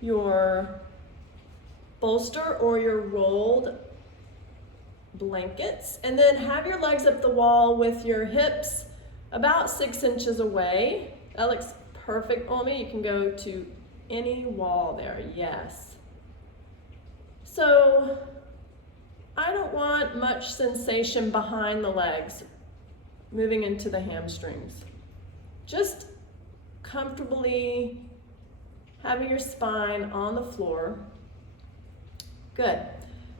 your bolster or your rolled blankets, and then have your legs up the wall with your hips about 6 inches away. That looks perfect on me. You can go to any wall there, yes. So I don't want much sensation behind the legs moving into the hamstrings. Just comfortably having your spine on the floor. Good.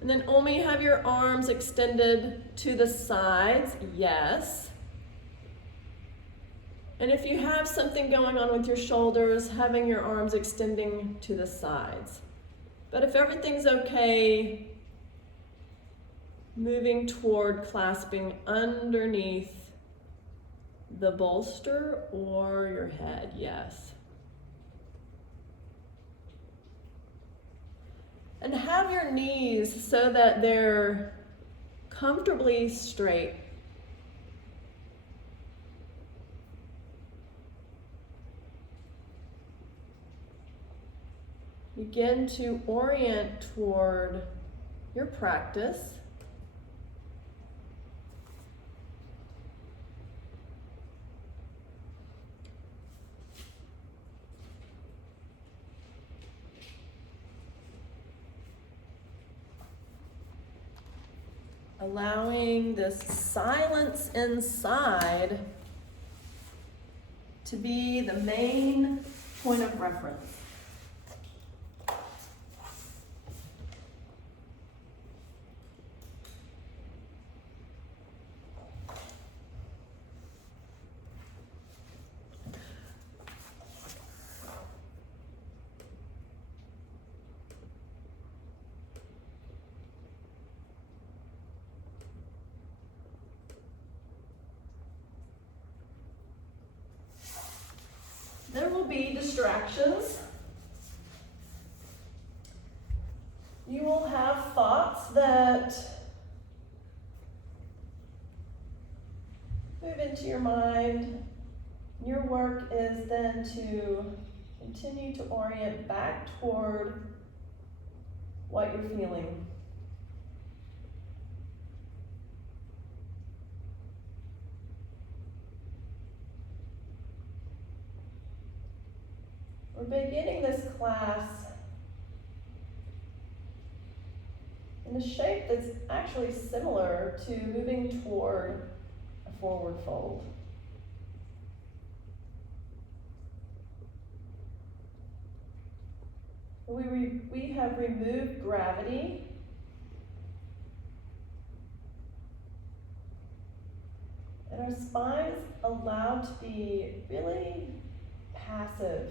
And then only have your arms extended to the sides, yes. And if you have something going on with your shoulders, having your arms extending to the sides. But if everything's okay, moving toward clasping underneath the bolster or your head, yes. And have your knees so that they're comfortably straight. Begin to orient toward your practice. Allowing this silence inside to be the main point of reference. There will be distractions. You will have thoughts that move into your mind. Your work is then to continue to orient back toward what you're feeling. We're beginning this class in a shape that's actually similar to moving toward a forward fold. We have removed gravity. And our spine is allowed to be really passive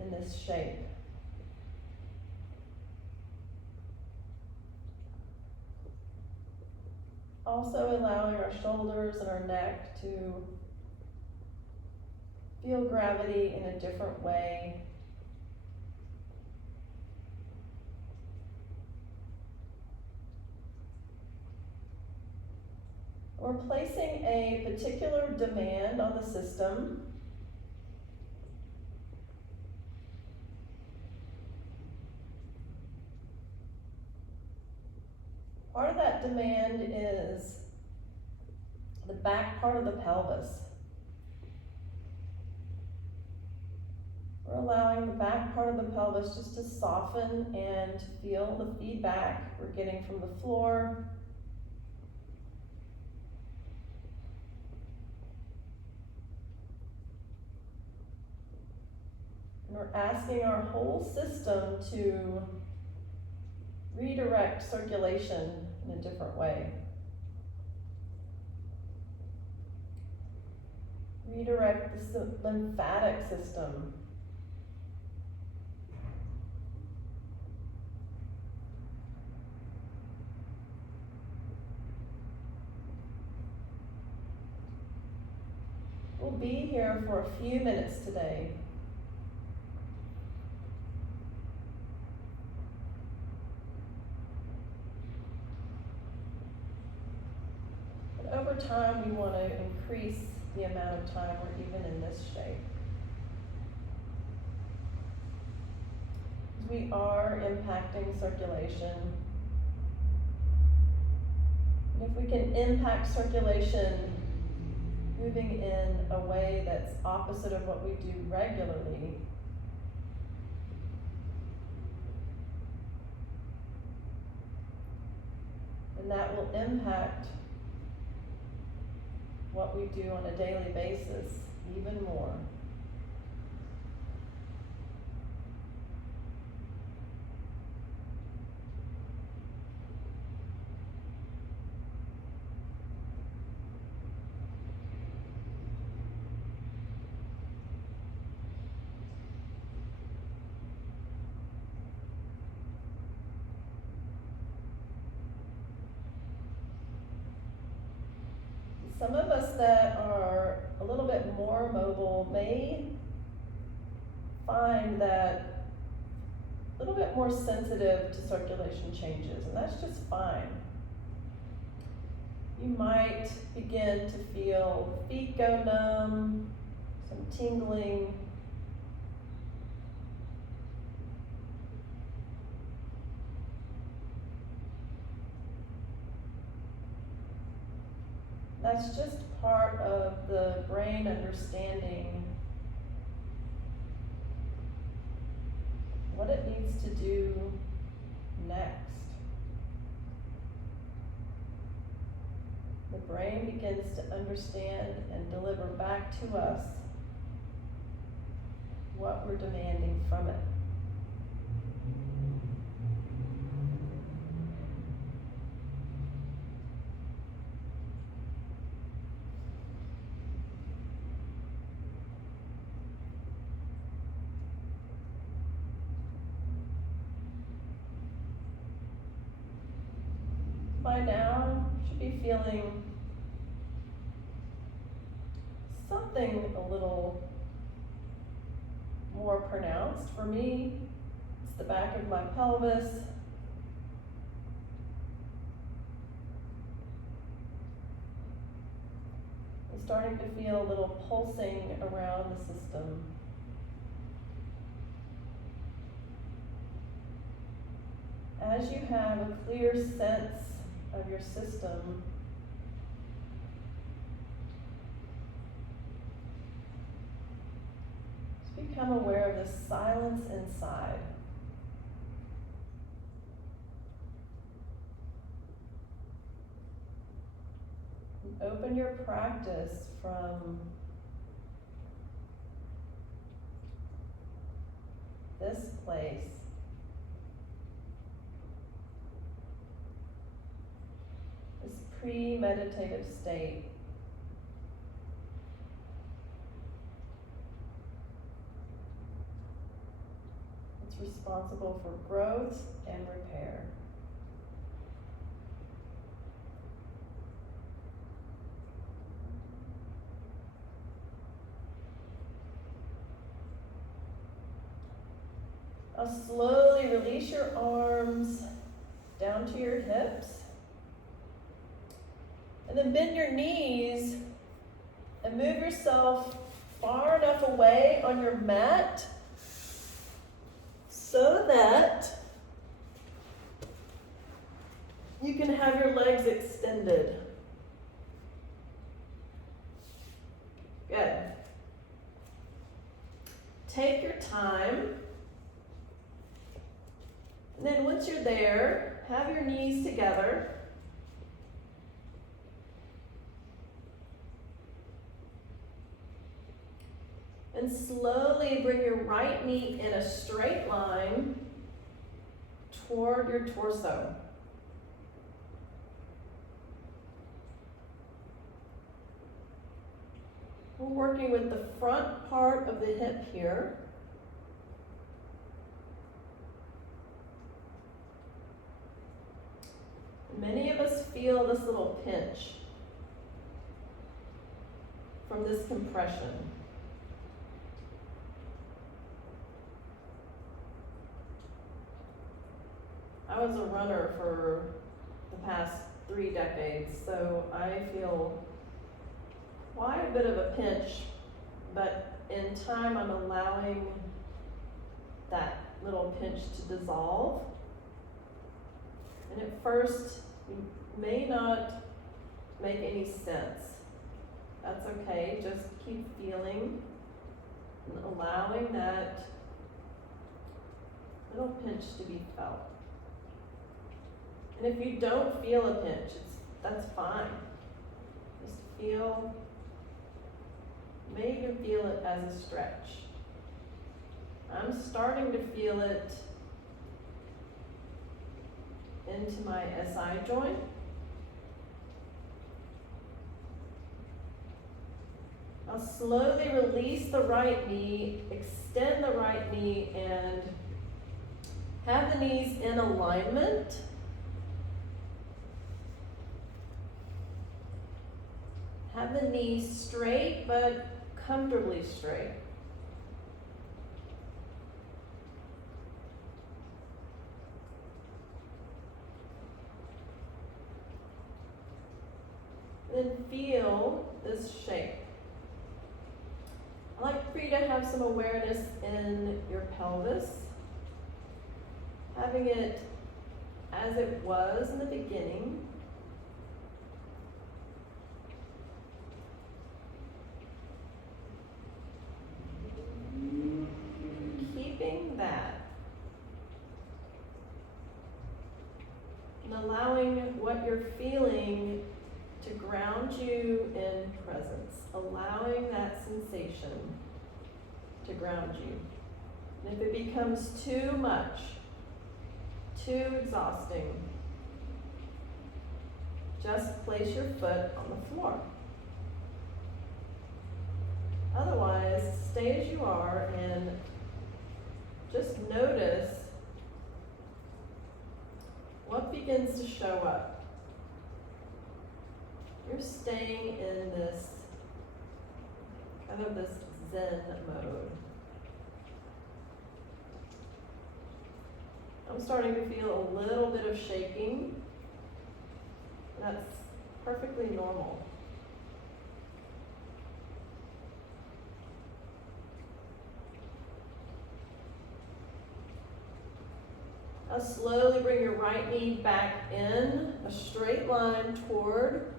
in this shape. Also allowing our shoulders and our neck to feel gravity in a different way. We're placing a particular demand on the system. Part of that demand is the back part of the pelvis. We're allowing the back part of the pelvis just to soften and to feel the feedback we're getting from the floor. And we're asking our whole system to redirect circulation in a different way. Redirect the lymphatic system. We'll be here for a few minutes today. Over time, we want to increase the amount of time we're even in this shape. we are impacting circulation. And if we can impact circulation moving in a way that's opposite of what we do regularly, then that will impact what we do on a daily basis even more. Some of us that are a little bit more mobile may find that a little bit more sensitive to circulation changes, and that's just fine. You might begin to feel feet go numb, some tingling. That's just part of the brain understanding what it needs to do next. The brain begins to understand and deliver back to us what we're demanding from it. By now, you should be feeling something a little more pronounced. For me, it's the back of my pelvis. I'm starting to feel a little pulsing around the system. As you have a clear sense of your system, just become aware of the silence inside. And open your practice from this place. This pre-meditative state. It's responsible for growth and repair. Now slowly release your arms down to your hips. And then bend your knees and move yourself far enough away on your mat so that you can have your legs extended. Good. Take your time. And then once you're there, have your knees together. And slowly bring your right knee in a straight line toward your torso. We're working with the front part of the hip here. Many of us feel this little pinch from this compression. I was a runner for the past 3 decades, so I feel quite a bit of a pinch, but in time I'm allowing that little pinch to dissolve. And at first, it may not make any sense. That's okay, just keep feeling and allowing that little pinch to be felt. And if you don't feel a pinch, that's fine. Just feel, you may even feel it as a stretch. I'm starting to feel it into my SI joint. I'll slowly release the right knee, extend the right knee, and have the knees in alignment. Have the knees straight, but comfortably straight. Then feel this shape. I'd like for you to have some awareness in your pelvis, having it as it was in the beginning. Keeping that and allowing what you're feeling to ground you in presence, allowing that sensation to ground you. And if it becomes too much, too exhausting, just place your foot on the floor. Otherwise, stay as you are and just notice what begins to show up. You're staying in this kind of this Zen mode. I'm starting to feel a little bit of shaking. That's perfectly normal. Now slowly bring your right knee back in a straight line toward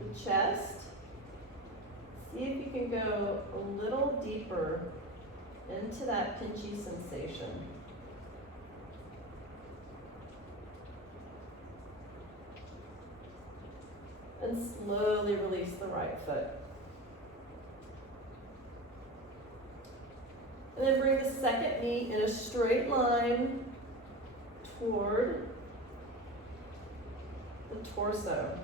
the chest. See if you can go a little deeper into that pinchy sensation. And slowly release the right foot. And then bring the second knee in a straight line toward the torso.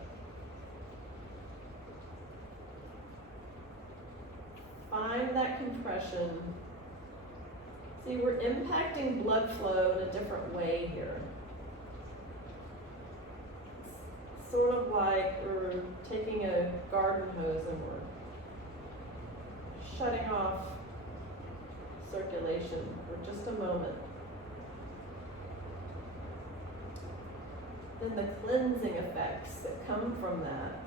Find that compression. See, we're impacting blood flow in a different way here. It's sort of like we're taking a garden hose and we're shutting off circulation for just a moment. Then the cleansing effects that come from that.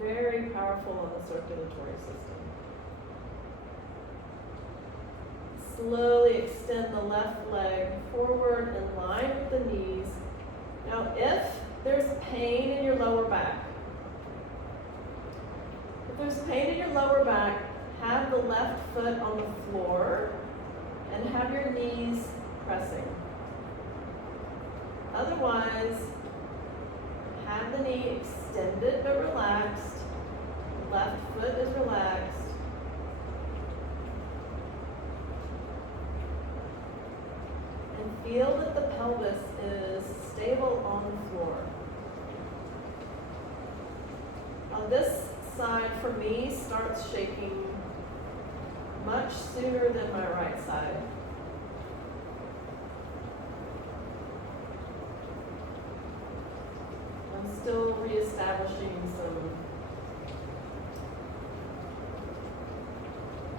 Very powerful on the circulatory system. Slowly extend the left leg forward in line with the knees. Now, if there's pain in your lower back, have the left foot on the floor and have your knees pressing. Otherwise, have the knee extended but relaxed. Left foot is relaxed. And feel that the pelvis is stable on the floor. On this side, for me, starts shaking much sooner than my right side. I'm still reestablishing some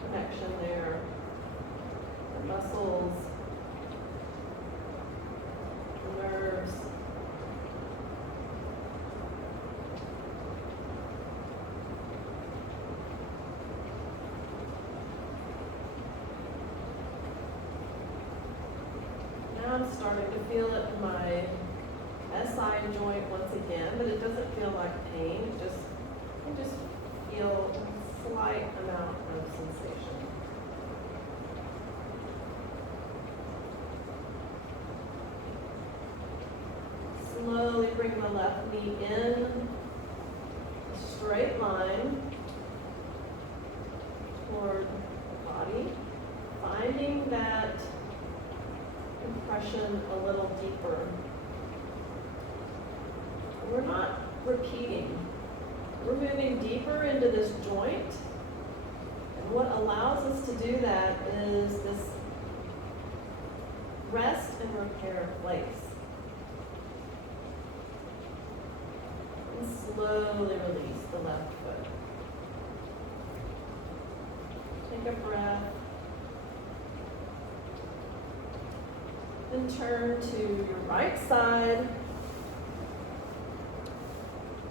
connection there. The muscles, the nerves. starting to feel it in my SI joint once again, but it doesn't feel like pain. I just feel a slight amount of sensation. Slowly bring the left knee in, a straight line toward the body, finding that compression a little deeper. We're not repeating. We're moving deeper into this joint. And what allows us to do that is this rest and repair place. And slowly release the left foot. Take a breath. Then turn to your right side.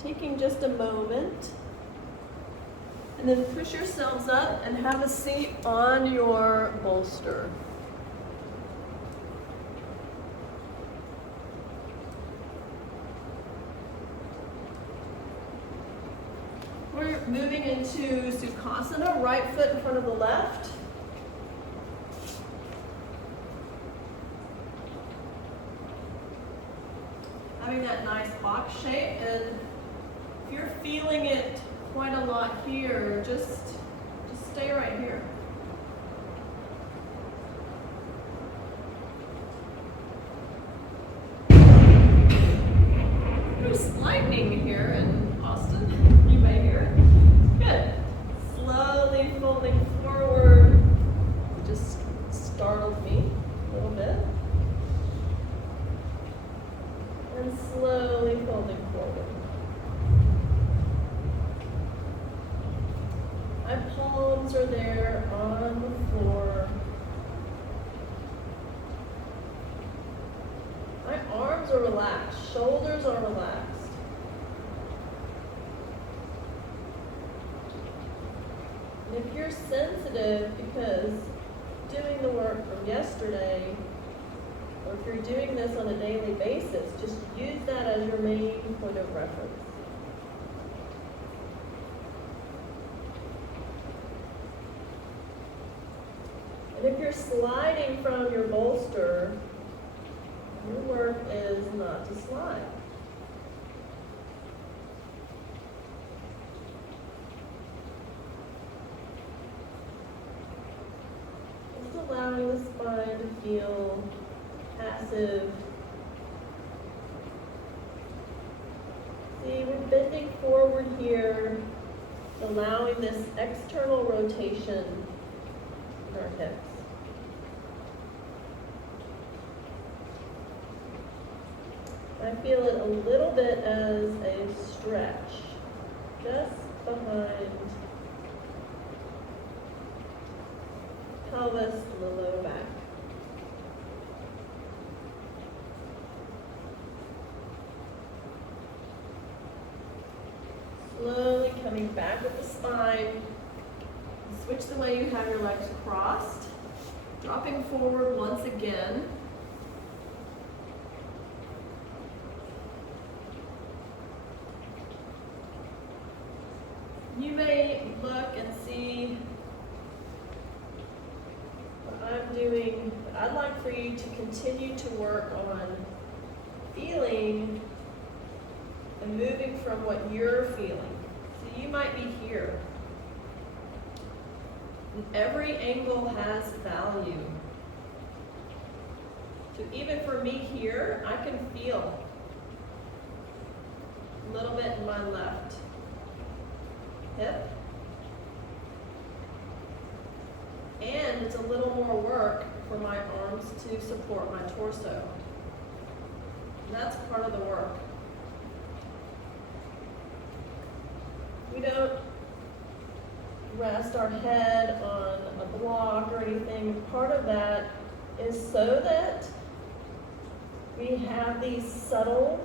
Taking just a moment. And then push yourselves up and have a seat on your bolster. We're moving into Sukhasana, right foot in front of the left. Having that nice box shape, and if you're feeling it quite a lot here, just stay right here. There's lightning here in Austin, you may hear. Good. Slowly folding forward. It just startled me a little bit. And slowly folding forward. My palms are there on the floor. My arms are relaxed, shoulders are relaxed. And if you're sensitive because doing the work from yesterday, or if you're doing this on a daily basis, just use that as your main point of reference. And if you're sliding from your bolster, your work is not to slide. Just allowing the spine to feel passive. See, we're bending forward here, allowing this external rotation in our hips. I feel it a little bit as a stretch, just behind pelvis and the low back. Slowly coming back with the spine. Switch the way you have your legs crossed. Dropping forward once again. You may look and see what I'm doing. I'd like for you to continue to work on feeling and moving from what you're feeling. So you might be here. And every angle has value. So even for me here, I can feel a little bit in my left hip. And it's a little more work for my arms to support my torso. And that's part of the work. We don't rest our head on a block or anything. Part of that is so that we have these subtle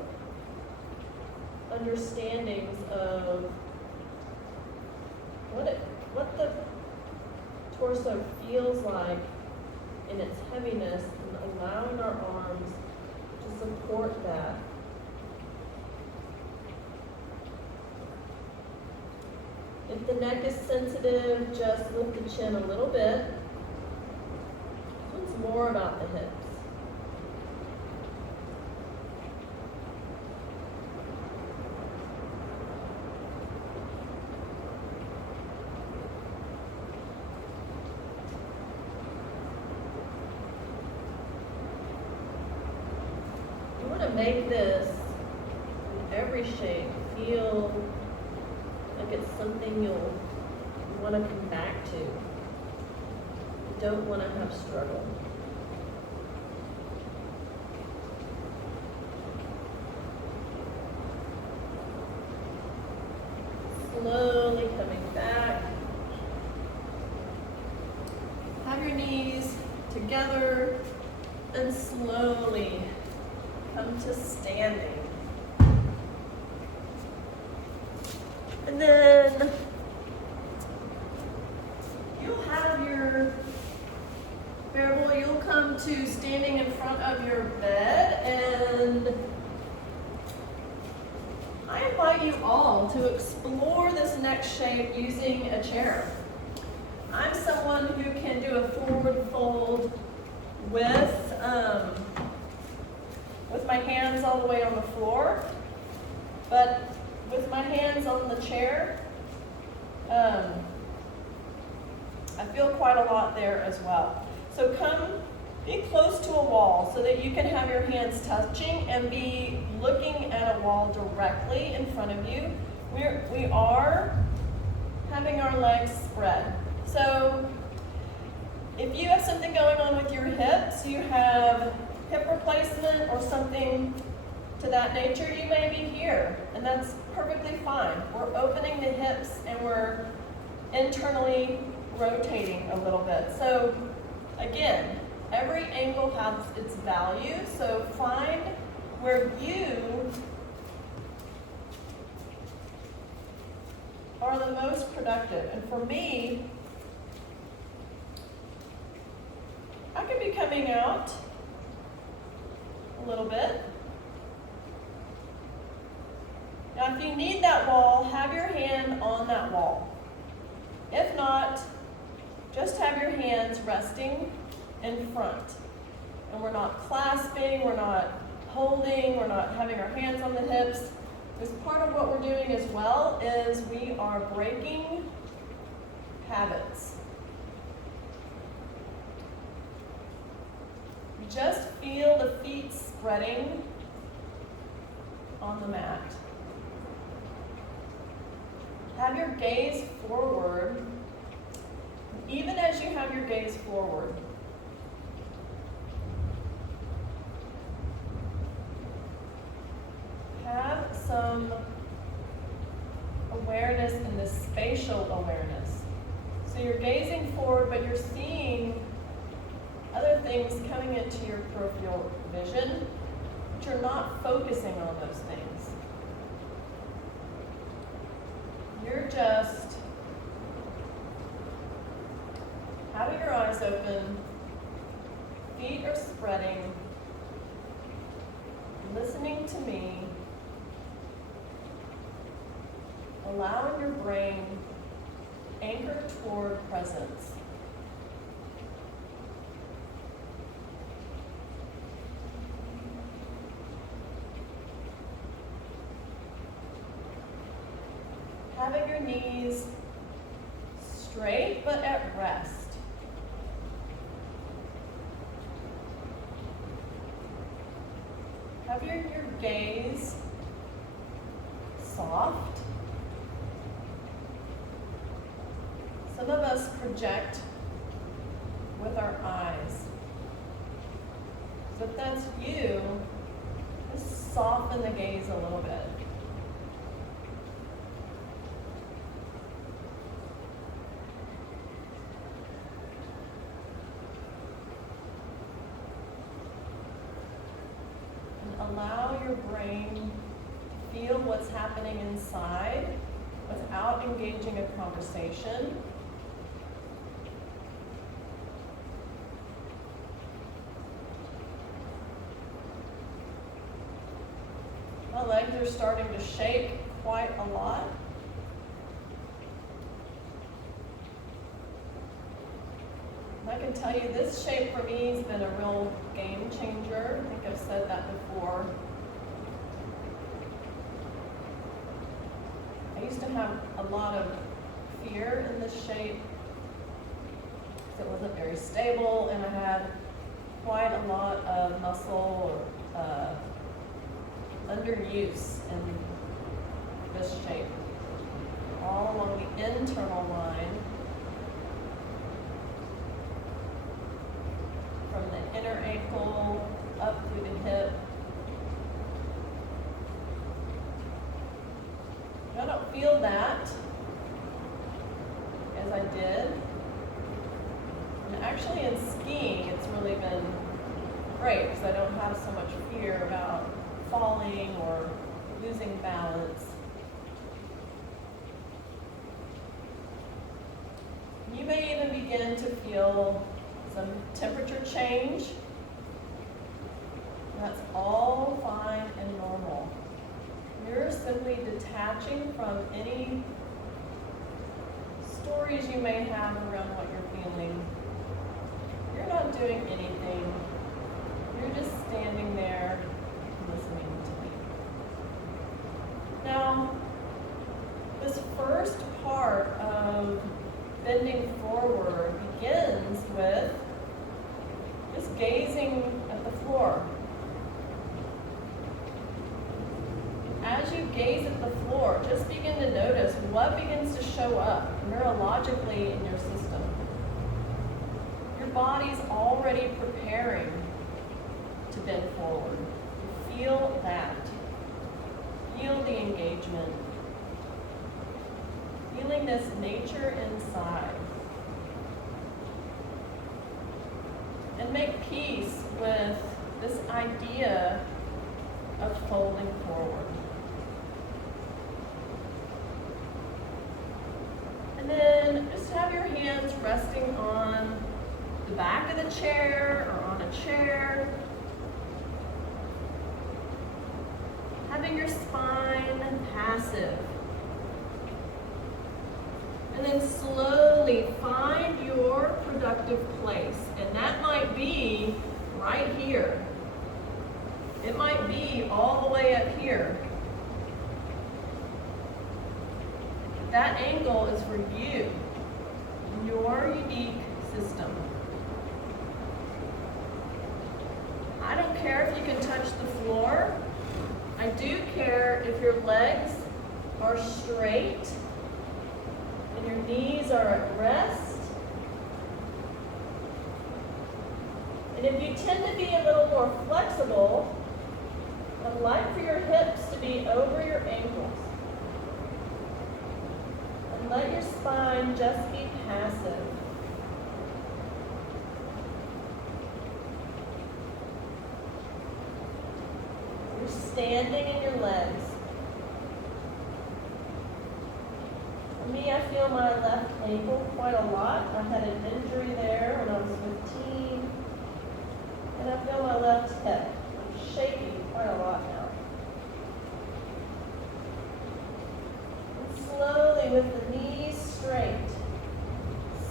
understandings of what the torso feels like in its heaviness, and allowing our arms to support that. If the neck is sensitive, just lift the chin a little bit. This one's more about the hips. You want to make this, in every shape, feel like it's something you'll want to come back to. You don't want to have struggle. Slowly coming back. Have your knees together and slowly come to standing. And then you'll have your variable, you'll come to standing in front of your bed, and I invite you all to explore this next shape using a chair. I'm someone who can do a forward fold with my hands all the way on the floor, but with my hands on the chair, I feel quite a lot there as well. So be close to a wall so that you can have your hands touching and be looking at a wall directly in front of you. We are having our legs spread. So if you have something going on with your hips, you have hip replacement or something to that nature, you may be here, and that's perfectly fine. We're opening the hips and we're internally rotating a little bit. So again, every angle has its value, so find where you are the most productive. And for me, I could be coming out a little bit. Now, if you need that wall, have your hand on that wall. If not, just have your hands resting in front. And we're not clasping, we're not holding, we're not having our hands on the hips. Because part of what we're doing as well is we are breaking habits. Just feel the feet spreading on the mat. Have your gaze forward. Even as you have your gaze forward, have some awareness in the spatial awareness. So you're gazing forward, but you're seeing other things coming into your peripheral vision, but you're not focusing on those things. You're just having your eyes open, feet are spreading, listening to me, allowing your brain anchor toward presence. Having your knees straight but at rest. Have your gaze soft. Some of us project with our eyes. So if that's you, just soften the gaze a little bit. Allow your brain to feel what's happening inside without engaging a conversation. My legs are starting to shake quite a lot. And I can tell you this shape for me has been a real game changer. I think I've said that before. I used to have a lot of fear in this shape because it wasn't very stable, and I had quite a lot of muscle or underuse in this shape, all along the internal line, from the inner ankle up through the hip. I don't feel that as I did. And actually in skiing, it's really been great because I don't have so much fear about falling or losing balance. You may even begin to feel some temperature change. That's all fine and normal. You're simply detaching from any stories you may have around what you're feeling. You're not doing anything. You're just standing there listening to me. Now, this first part of bending forward begins with just gazing at the floor. As you gaze at the floor, just begin to notice what begins to show up neurologically in your system. Your body's already preparing to bend forward. Feel that. Feel the engagement. Feeling this nature inside. And make peace with this idea of folding forward. And then just have your hands resting on the back of the chair or on a chair. Having your spine passive. And then slowly find your productive place. And that might be right here. It might be all the way up here. That angle is for you, your unique system. I don't care if you can touch the floor. I do care if your legs are straight and your knees are at rest. And if you tend to be a little more flexible, I'd like for your hips to be over your ankles. And let your spine just be passive. You're standing in your legs. For me, I feel my left ankle quite a lot. I had an injury there when I was 15. And I feel my left hip. I'm shaking quite a lot now. And slowly, with the knees straight,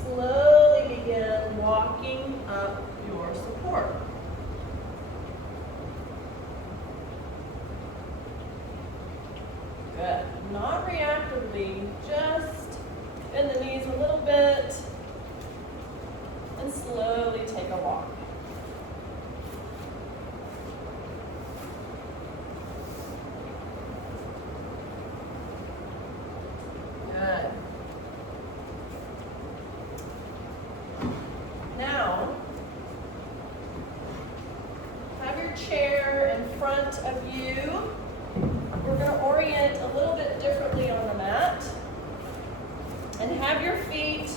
slowly begin walking up your support. Good. Not reactively, just bend the knees a little bit and slowly take a walk. Good. Now, have your chair in front of you. We're going to orient a little bit differently on the mat. And have your feet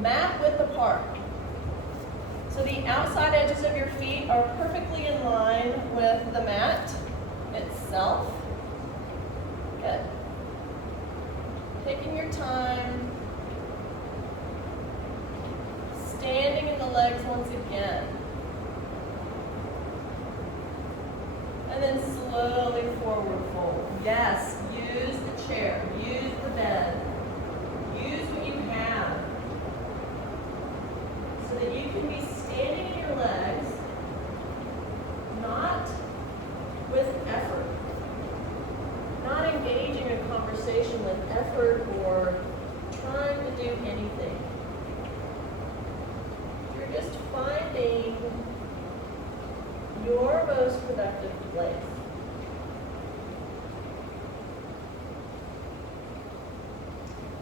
mat width apart. So the outside edges of your feet are perfectly in line with the mat itself. Good. Taking your time. Standing in the legs once again. And then slowly slowly forward fold. Yes, use the chair, use the bed, use what you have so that you can be standing in your legs, not with effort, not engaging in conversation with effort or trying to do anything. You're just finding your most productive place.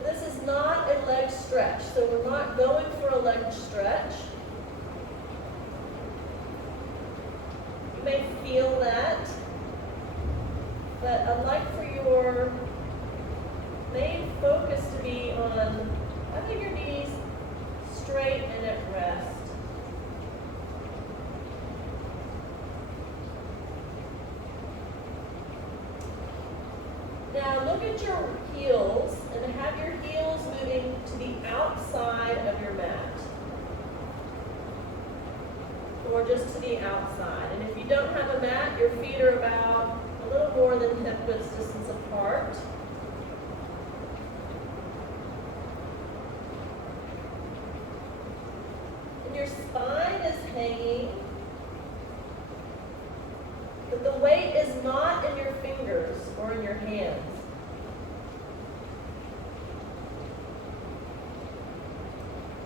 This is not a leg stretch, so we're not going for a leg stretch. You may feel that, but I'd like for your main focus to be on having your knees straight and at rest. Now look at your heels and have your heels moving to the outside of your mat. Or just to the outside. And if you don't have a mat, your feet are about a little more than hip width distance apart. And your spine is hanging, but the weight is not in your fingers or in your hands.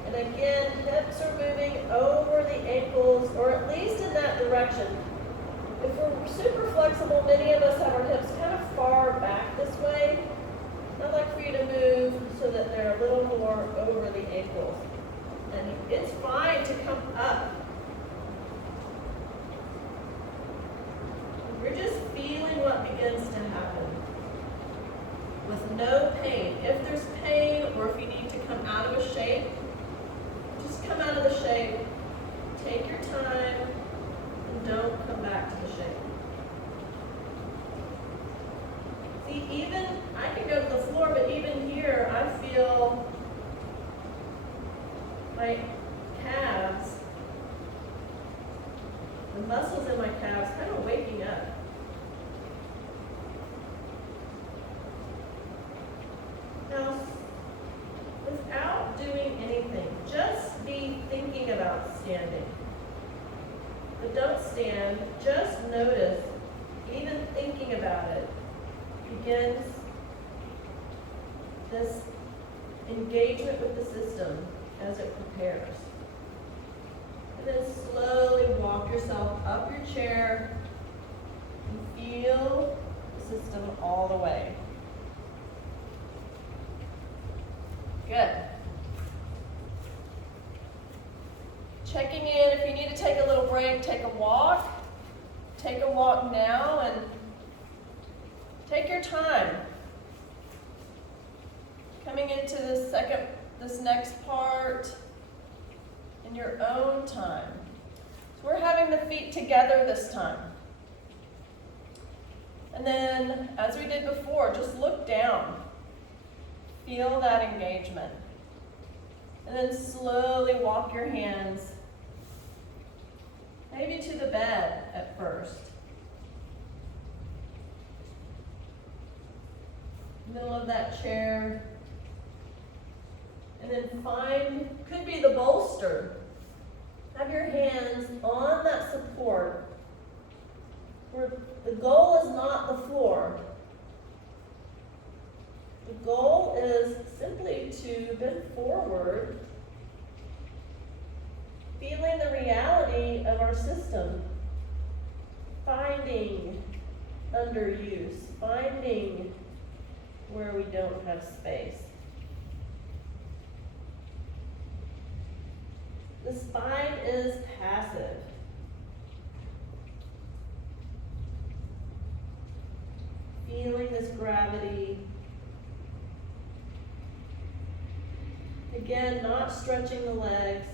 And again, hips are moving over the ankles, or at least in that direction. If we're super flexible, many of us have our hips kind of far back this way. I'd like for you to move so that they're a little more over the ankles. And it's fine to come up. You're just feeling what begins to happen with no pain. If there's pain or if you need to come out of a shape, just come out of the shape. Take your time and don't come back to the shape. See, even, I can go to the floor, but even here, I feel my calves, the muscles in my calves kind of waking up. Now, without doing anything, just be thinking about standing. But don't stand, just notice, even thinking about it begins this engagement with the system as it prepares. And then slowly walk yourself up your chair and feel the system all the way. Good. Checking in, if you need to take a little break, take a walk. Take a walk now and take your time. Coming into this next part in your own time. So we're having the feet together this time. And then, as we did before, just look down. Feel that engagement. And then slowly walk your hands, maybe to the bed at first. Middle of that chair. And then could be the bolster. Have your hands on that support. Where the goal is not the floor. The goal is simply to bend forward, feeling the reality of our system, finding underuse, finding where we don't have space. The spine is passive. Feeling this gravity. Again, not stretching the legs.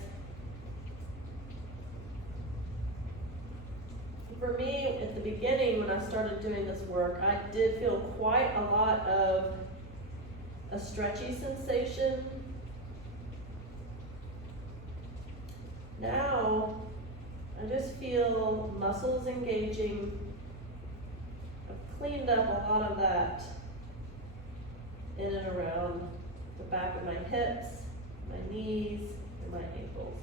For me, at the beginning, when I started doing this work, I did feel quite a lot of a stretchy sensation. Now, I just feel muscles engaging, cleaned up a lot of that in and around the back of my hips, my knees, and my ankles.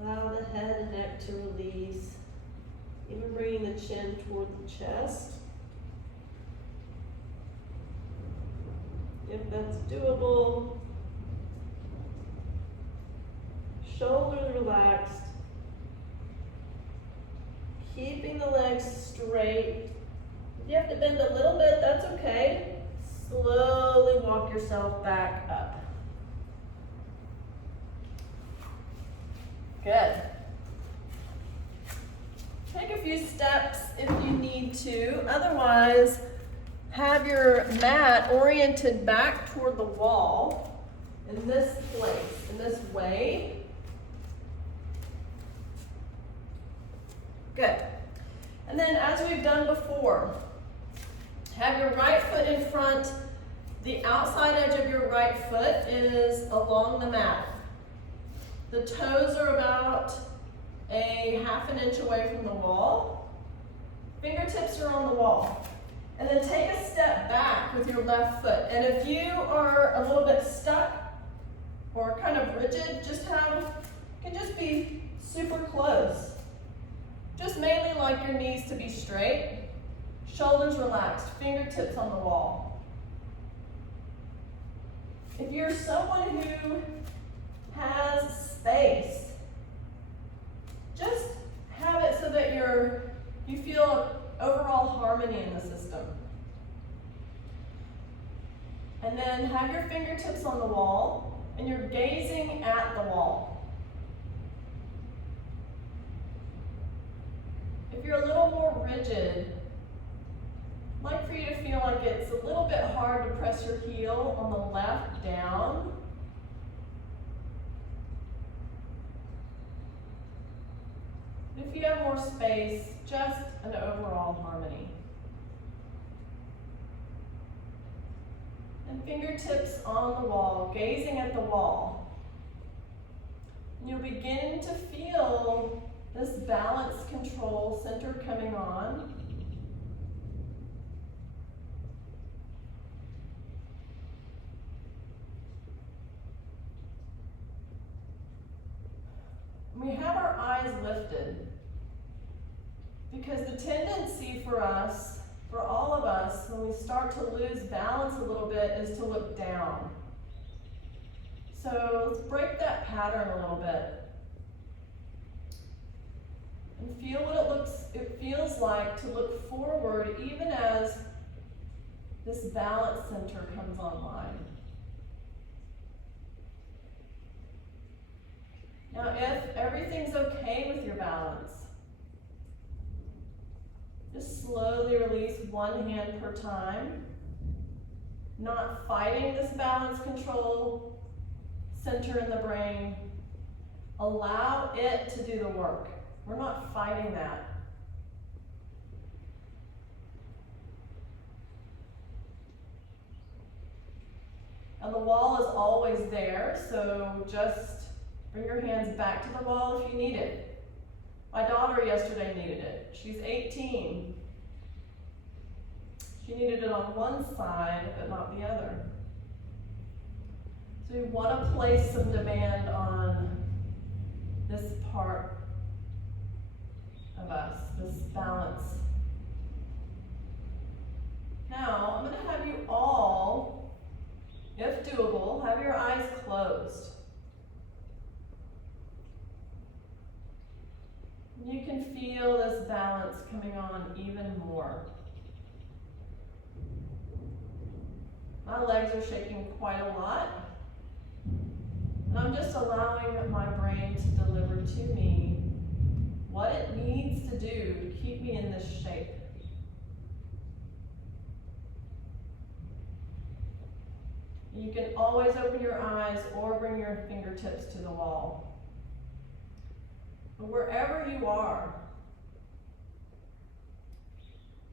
Allow the head and neck to release, even bringing the chin toward the chest. If that's doable, shoulders relaxed, keeping the legs straight. If you have to bend a little bit, that's okay. Slowly walk yourself back up. Good. Take a few steps if you need to. Otherwise, have your mat oriented back toward the wall in this place, in this way. Good. And then, as we've done before, have your right foot in front. The outside edge of your right foot is along the mat. The toes are about a ½ an inch away from the wall. Fingertips are on the wall. And then take a step back with your left foot. And if you are a little bit stuck or kind of rigid, can just be super close. Just mainly like your knees to be straight, shoulders relaxed, fingertips on the wall. If you're someone who has space, just have it so that you feel overall harmony in the system. And then have your fingertips on the wall and you're gazing at the wall. If you're a little more rigid, I'd like for you to feel like it's a little bit hard to press your heel on the left down. If you have more space, just an overall harmony. And fingertips on the wall, gazing at the wall. And you'll begin to feel this balance control center coming on. We have our eyes lifted because the tendency for us, for all of us, when we start to lose balance a little bit is to look down. So let's break that pattern a little bit. And feel what it feels like to look forward even as this balance center comes online. Now, if everything's okay with your balance, just slowly release one hand per time, not fighting this balance control center in the brain. Allow it to do the work. We're not fighting that. And the wall is always there, so just bring your hands back to the wall if you need it. My daughter yesterday needed it. She's 18. She needed it on one side, but not the other. So we want to place some demand on this part of us, this balance. Now, I'm going to have you all, if doable, have your eyes closed. You can feel this balance coming on even more. My legs are shaking quite a lot. And I'm just allowing my brain to deliver to me what it needs to do to keep me in this shape. You can always open your eyes or bring your fingertips to the wall. But wherever you are,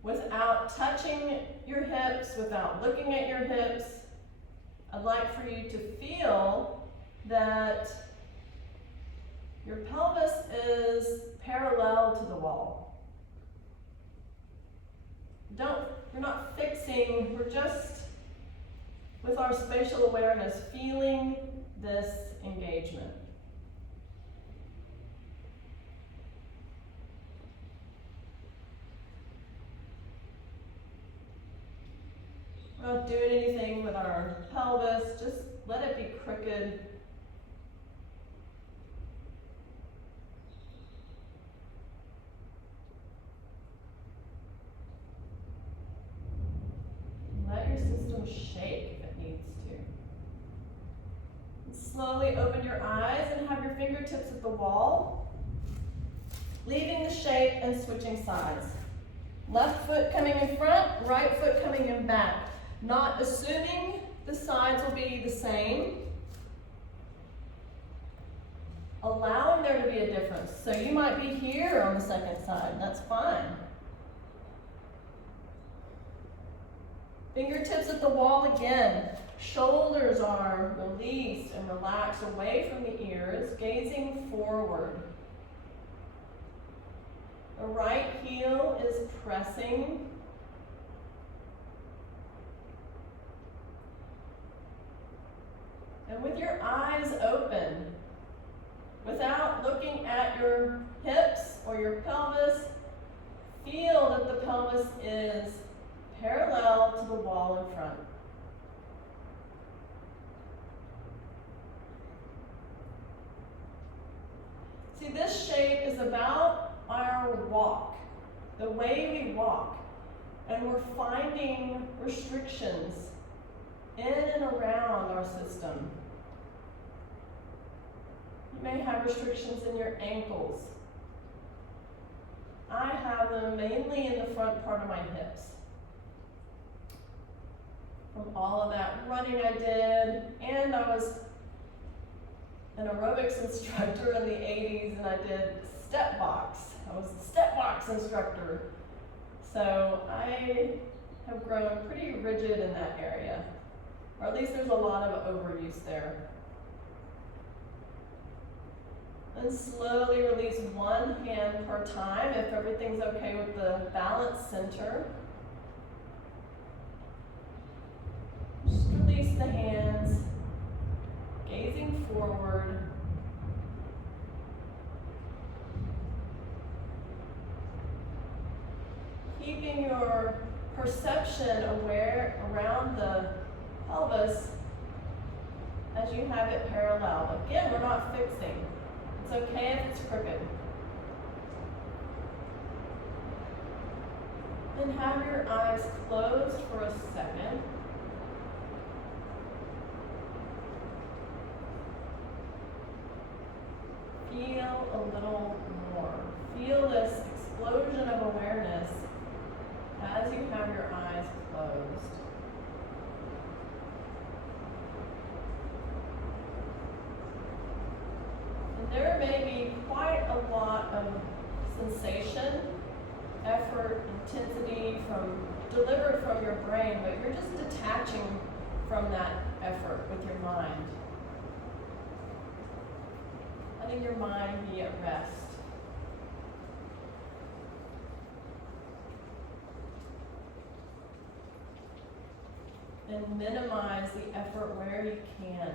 without touching your hips, without looking at your hips, I'd like for you to feel that your pelvis is parallel to the wall. You're not fixing, we're just, with our spatial awareness, feeling this engagement. We're not doing anything with our pelvis, just let it be crooked. Let your system shake if it needs to. And slowly open your eyes and have your fingertips at the wall, leaving the shape and switching sides. Left foot coming in front, right foot coming in back. Not assuming the sides will be the same. Allowing there to be a difference. So you might be here on the second side, that's fine. Fingertips at the wall again. Shoulders are released and relaxed away from the ears, gazing forward. The right heel is pressing. And with your eyes open, without looking at your hips or your pelvis, feel that the pelvis is parallel to the wall in front. See, this shape is about our walk, the way we walk, and we're finding restrictions in and around our system. You may have restrictions in your ankles. I have them mainly in the front part of my hips. From all of that running I did, and I was an aerobics instructor in the 80s, and I did step box. I was a step box instructor. So I have grown pretty rigid in that area, or at least there's a lot of overuse there. And slowly release one hand per time if everything's okay with the balance center. Just release the hands, gazing forward. Keeping your perception aware around the pelvis as you have it parallel. Again, we're not fixing. It's okay if it's crooked. And have your eyes closed for a second. Feel a little more. Feel this explosion of awareness as you have your eyes closed. And there may be quite a lot of sensation, effort, intensity delivered from your brain, but you're just detaching from that effort with your mind. Letting your mind be at rest. And minimize the effort where you can.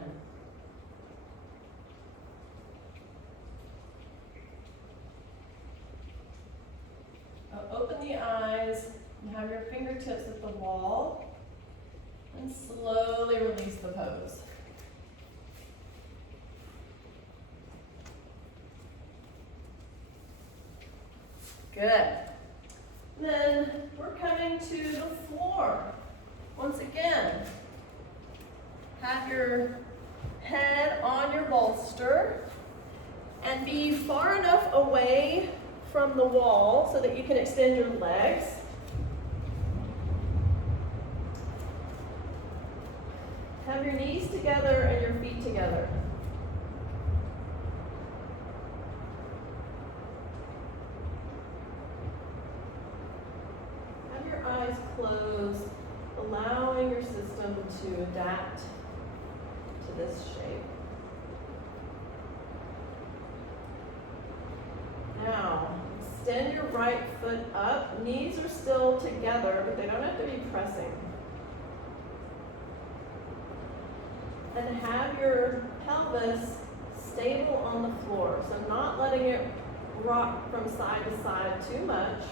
Open the eyes and have your fingertips at the wall and slowly release the pose. Good. Then we're coming to the floor. Once again, have your head on your bolster and be far enough away from the wall so that you can extend your legs. Have your knees together and your feet together. Have your eyes closed, allowing your system to adapt this shape. Now, extend your right foot up. Knees are still together, but they don't have to be pressing. And have your pelvis stable on the floor. So not letting it rock from side to side too much.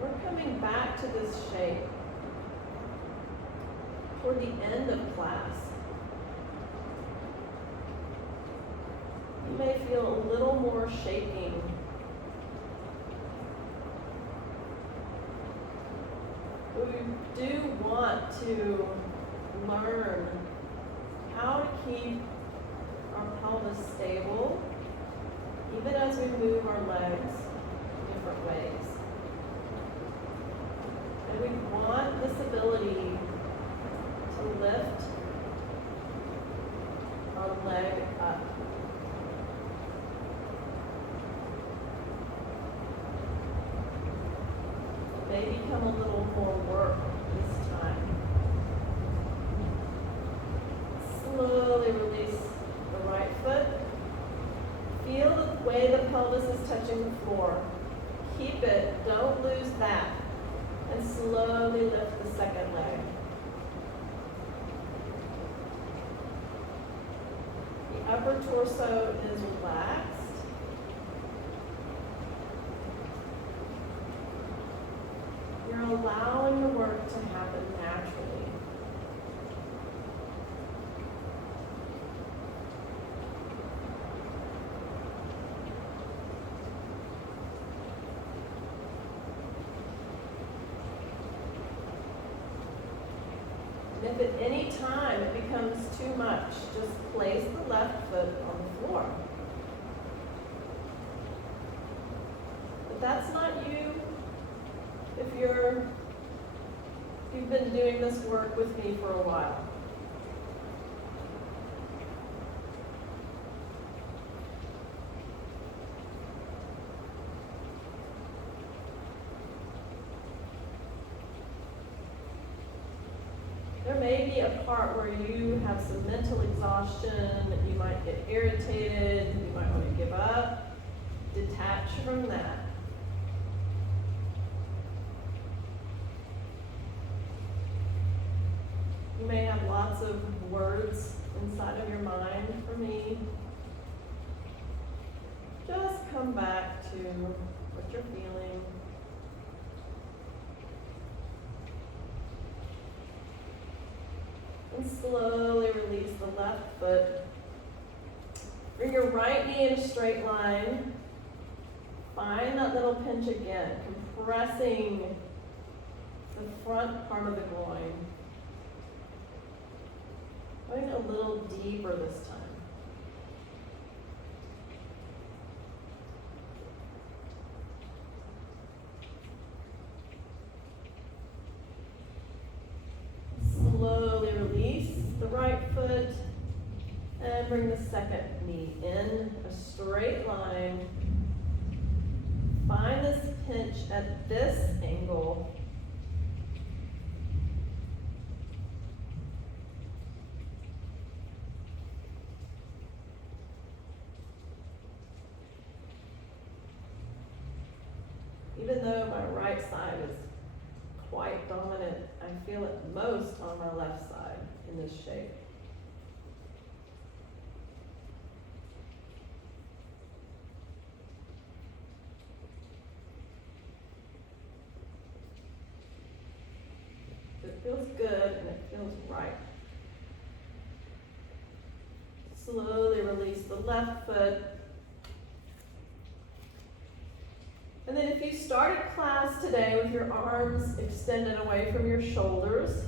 We're coming back to this shape toward the end of class. You may feel a little more shaking. We do want to learn how to keep our pelvis stable, even as we move our legs different ways. And we want this ability to lift our leg up. May become a little more work this time. Slowly release the right foot. Feel the way the pelvis is touching the floor. Keep it, don't lose that. And slowly lift the second leg. The upper torso is relaxed. You're allowing the work to happen naturally. And if at any time it becomes too much, just place the left foot on the floor. But that's not you. If you've been doing this work with me for a while. There may be a part where you have some mental exhaustion, you might get irritated, you might want to give up. Detach from that. You may have lots of words inside of your mind for me. Just come back to what you're feeling. And slowly release the left foot. Bring your right knee in a straight line. Find that little pinch again, compressing the front part of the groin. Going a little deeper this time. Slowly release the right foot and bring the second knee in a straight line. Find this pinch at this angle. Even though my right side is quite dominant, I feel it most on my left side in this shape. It feels good and it feels right. Slowly release the left foot. And then if you started class today with your arms extended away from your shoulders,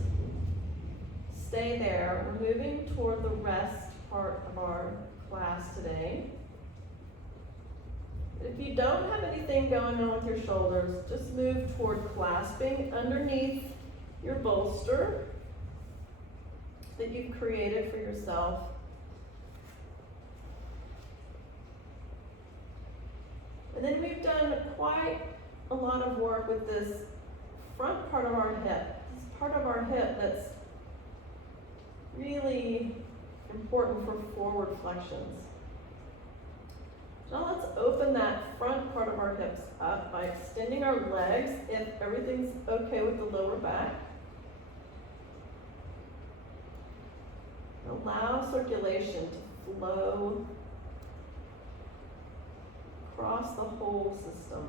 stay there. We're moving toward the rest part of our class today. If you don't have anything going on with your shoulders, just move toward clasping underneath your bolster that you've created for yourself. And then we've done quite a lot of work with this front part of our hip. This part of our hip that's really important for forward flexions. Now let's open that front part of our hips up by extending our legs if everything's okay with the lower back. Allow circulation to flow across the whole system.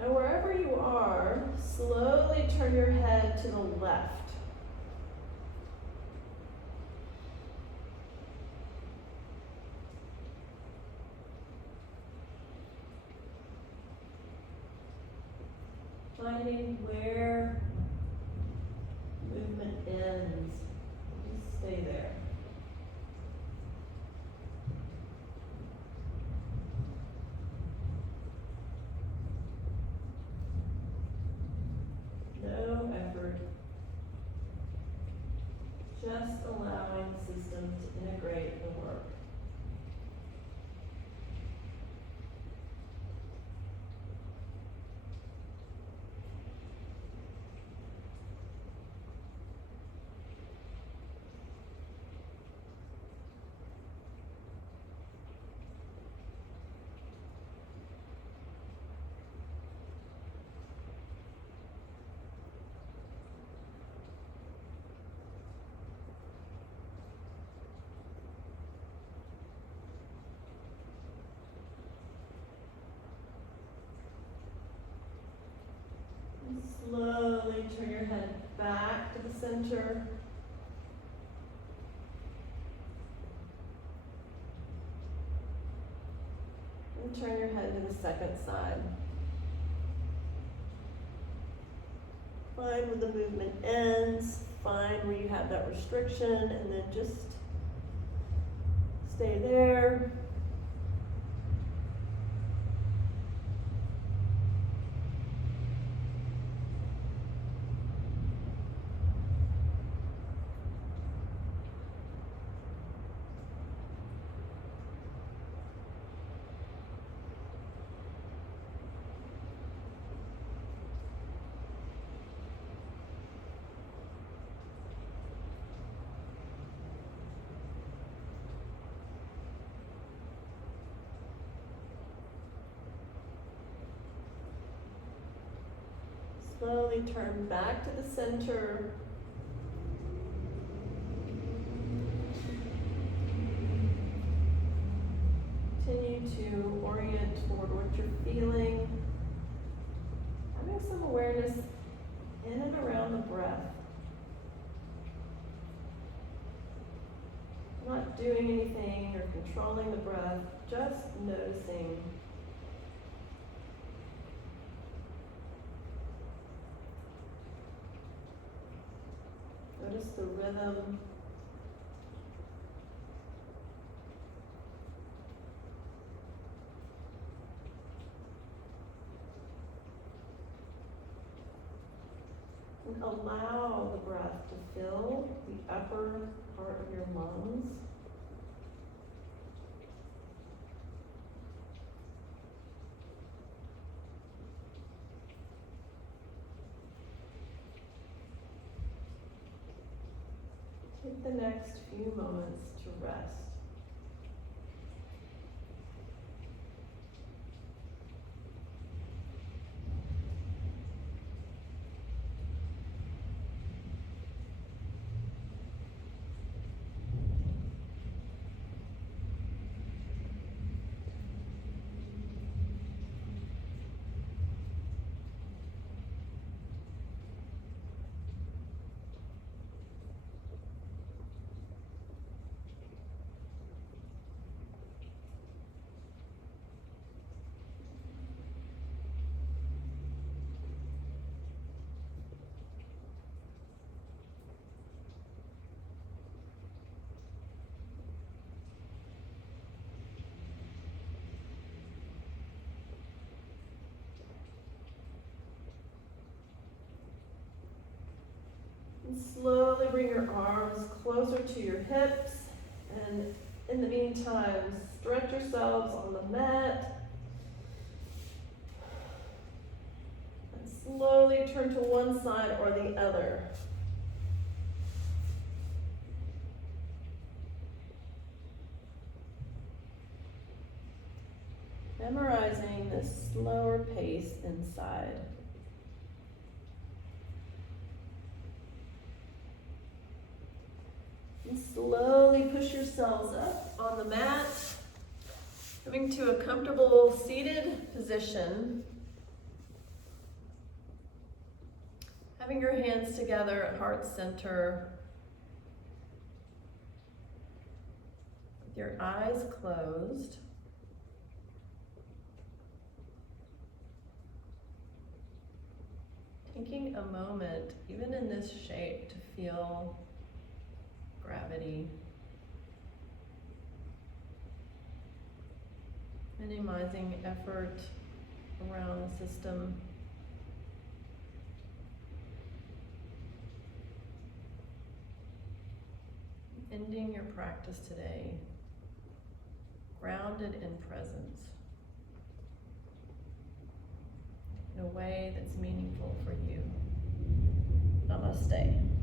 Now wherever you are, slowly turn your head to the left. Finding where movement ends. Just stay there. No effort. Just allowing the system to integrate the work. Slowly turn your head back to the center. And turn your head to the second side. Find where the movement ends, find where you have that restriction, and then just stay there. Slowly turn back to the center. Continue to orient toward what you're feeling. Having some awareness in and around the breath. Not doing anything or controlling the breath, just noticing. Notice the rhythm. And allow the breath to fill the upper part of your lungs. Take the next few moments to rest. And slowly bring your arms closer to your hips, and in the meantime, stretch yourselves on the mat. And slowly turn to one side or the other. Memorizing this slower pace inside. And slowly push yourselves up on the mat, coming to a comfortable seated position. Having your hands together at heart center, with your eyes closed. Taking a moment, even in this shape, to feel gravity. Minimizing effort around the system. Ending your practice today, grounded in presence, in a way that's meaningful for you. Namaste.